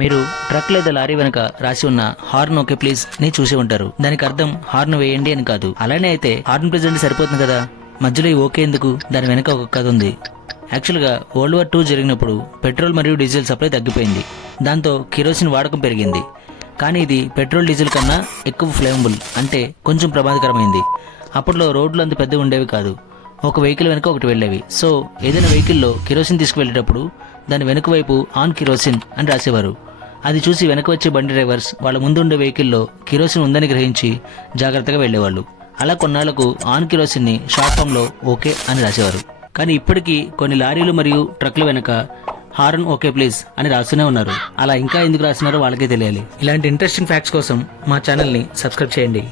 మీరు ట్రక్ లేదా లారీ వెనక రాసి ఉన్న హార్న్ ఓకే ప్లీజ్ ని చూసి ఉంటారు. దానికి అర్థం హార్న్ వేయండి అని కాదు. అలానే అయితే హార్న్ ప్లీజ్ అంటే సరిపోతుంది కదా, మధ్యలో ఈ ఓకే ఎందుకు? దాని వెనక ఒక కథ ఉంది. యాక్చువల్గా వరల్డ్ వార్ 2 జరిగినప్పుడు పెట్రోల్ మరియు డీజిల్ సప్లై తగ్గిపోయింది. దాంతో కిరోసిన్ వాడకం పెరిగింది. కానీ ఇది పెట్రోల్ డీజిల్ కన్నా ఎక్కువ ఫ్లేమబుల్, అంటే కొంచెం ప్రమాదకరమైంది. అప్పట్లో రోడ్లు అంత పెద్దవి ఉండేవి కాదు. ఒక వెహికల్ వెనుక ఒకటి వెళ్ళేవి. సో ఏదైనా వెహికల్లో కిరోసిన్ తీసుకువెళ్ళేటప్పుడు దాని వెనుక వైపు ఆన్ కిరోసిన్ అని రాసేవారు. అది చూసి వెనక వచ్చే బండి డ్రైవర్స్ వాళ్ళ ముందుండే వెహికల్లో కిరోసిన్ ఉందని గ్రహించి జాగ్రత్తగా వెళ్లేవాళ్ళు. అలా కొన్నాళ్లకు ఆన్ కిరోసిన్ ని షార్ట్ ఫామ్ లో ఓకే అని రాసేవారు. కానీ ఇప్పటికీ కొన్ని లారీలు మరియు ట్రక్ల వెనక హార్న్ ఓకే ప్లీజ్ అని రాస్తూనే ఉన్నారు. అలా ఇంకా ఎందుకు రాస్తున్నారో వాళ్ళకే తెలియాలి. ఇలాంటి ఇంట్రెస్టింగ్ ఫ్యాక్ట్స్ కోసం మా ఛానల్ని సబ్స్క్రైబ్ చేయండి.